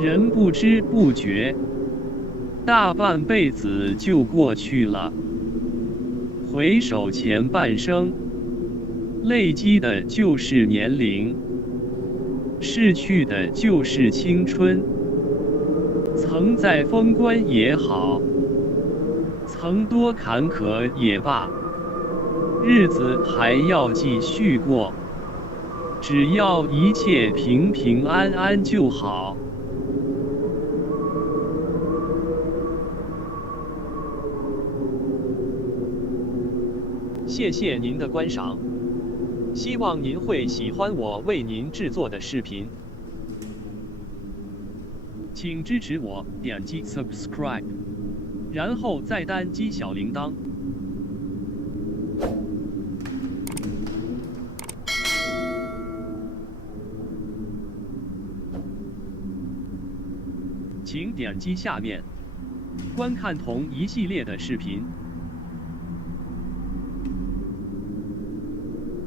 人不知不觉，大半辈子就过去了。回首前半生，累积的就是年龄，逝去的就是青春。曾再风光也好，曾多坎坷也罢，日子还要继续过，只要一切平平安安就好。谢谢您的观赏，希望您会喜欢我为您制作的视频。请支持我，点击 subscribe， 然后再单击小铃铛。请点击下面，观看同一系列的视频。